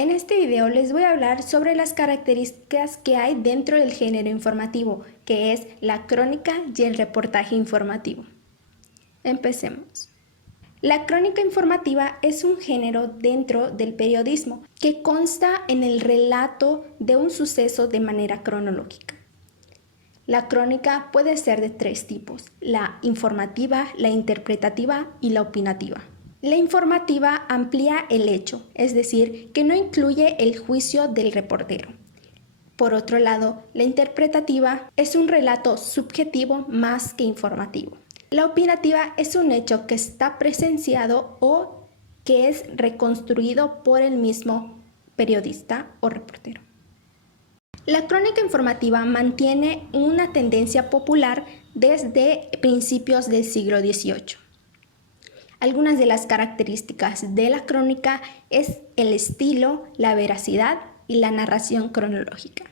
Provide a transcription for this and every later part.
En este video les voy a hablar sobre las características que hay dentro del género informativo, que es la crónica y el reportaje informativo. Empecemos. La crónica informativa es un género dentro del periodismo que consta en el relato de un suceso de manera cronológica. La crónica puede ser de tres tipos: la informativa, la interpretativa y la opinativa. La informativa amplía el hecho, es decir, que no incluye el juicio del reportero. Por otro lado, la interpretativa es un relato subjetivo más que informativo. La opinativa es un hecho que está presenciado o que es reconstruido por el mismo periodista o reportero. La crónica informativa mantiene una tendencia popular desde principios del siglo XVIII. Algunas de las características de la crónica es el estilo, la veracidad y la narración cronológica.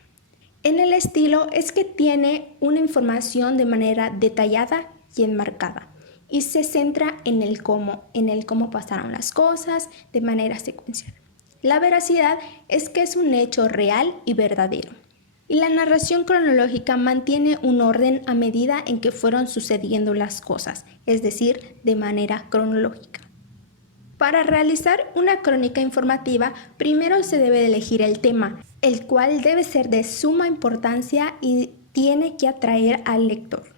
En el estilo es que tiene una información de manera detallada y enmarcada y se centra en el cómo pasaron las cosas de manera secuencial. La veracidad es que es un hecho real y verdadero. Y la narración cronológica mantiene un orden a medida en que fueron sucediendo las cosas, es decir, de manera cronológica. Para realizar una crónica informativa, primero se debe elegir el tema, el cual debe ser de suma importancia y tiene que atraer al lector.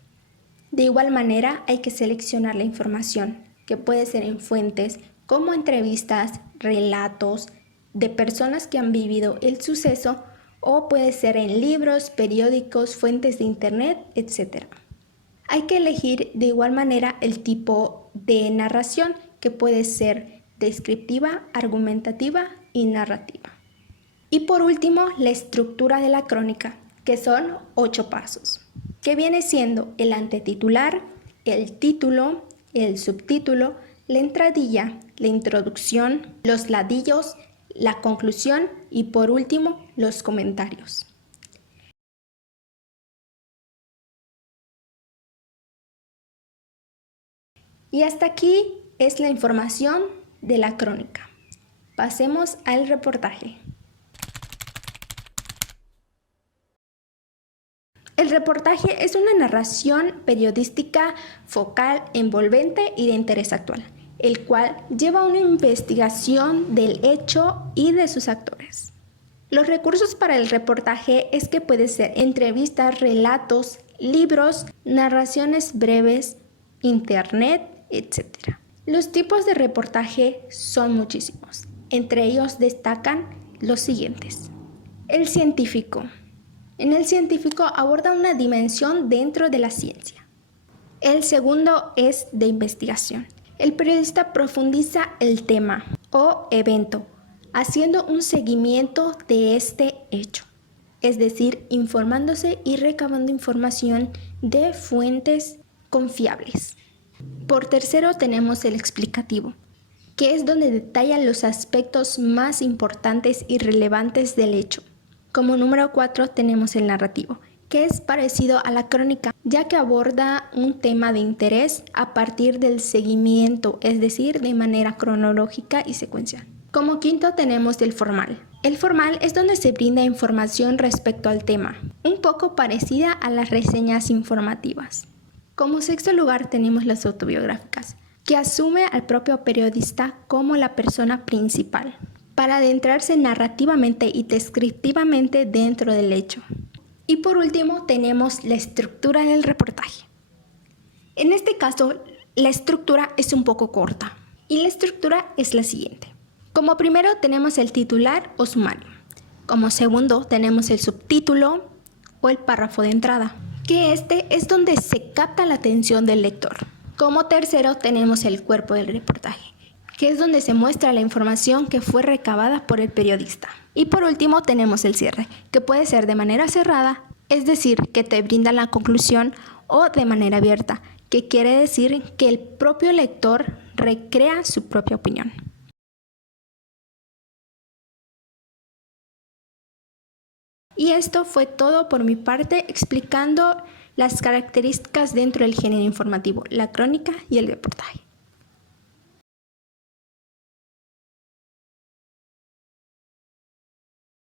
De igual manera, hay que seleccionar la información, que puede ser en fuentes como entrevistas, relatos de personas que han vivido el suceso, o puede ser en libros, periódicos, fuentes de internet, etc. Hay que elegir de igual manera el tipo de narración, que puede ser descriptiva, argumentativa y narrativa. Y por último, la estructura de la crónica, que son 8 pasos, que viene siendo el antetitular, el título, el subtítulo, la entradilla, la introducción, los ladillos, la conclusión y por último los comentarios. Y hasta aquí es la información de la crónica. Pasemos al reportaje. El reportaje es una narración periodística focal, envolvente y de interés actual, el cual lleva una investigación del hecho y de sus actores. Los recursos para el reportaje es que puede ser entrevistas, relatos, libros, narraciones breves, internet, etc. Los tipos de reportaje son muchísimos. Entre ellos destacan los siguientes. El científico. En el científico aborda una dimensión dentro de la ciencia. El segundo es de investigación. El periodista profundiza el tema o evento, haciendo un seguimiento de este hecho, es decir, informándose y recabando información de fuentes confiables. Por tercero tenemos el explicativo, que es donde detalla los aspectos más importantes y relevantes del hecho. Como número 4 tenemos el narrativo, que es parecido a la crónica, ya que aborda un tema de interés a partir del seguimiento, es decir, de manera cronológica y secuencial. Como quinto tenemos el formal. El formal es donde se brinda información respecto al tema, un poco parecida a las reseñas informativas. Como sexto lugar tenemos las autobiográficas, que asume al propio periodista como la persona principal, para adentrarse narrativamente y descriptivamente dentro del hecho. Y por último tenemos la estructura del reportaje. En este caso, la estructura es un poco corta y la estructura es la siguiente. Como primero tenemos el titular o sumario. Como segundo tenemos el subtítulo o el párrafo de entrada, que este es donde se capta la atención del lector. Como tercero tenemos el cuerpo del reportaje, que es donde se muestra la información que fue recabada por el periodista. Y por último tenemos el cierre, que puede ser de manera cerrada, es decir, que te brinda la conclusión, o de manera abierta, que quiere decir que el propio lector recrea su propia opinión. Y esto fue todo por mi parte, explicando las características dentro del género informativo, la crónica y el reportaje.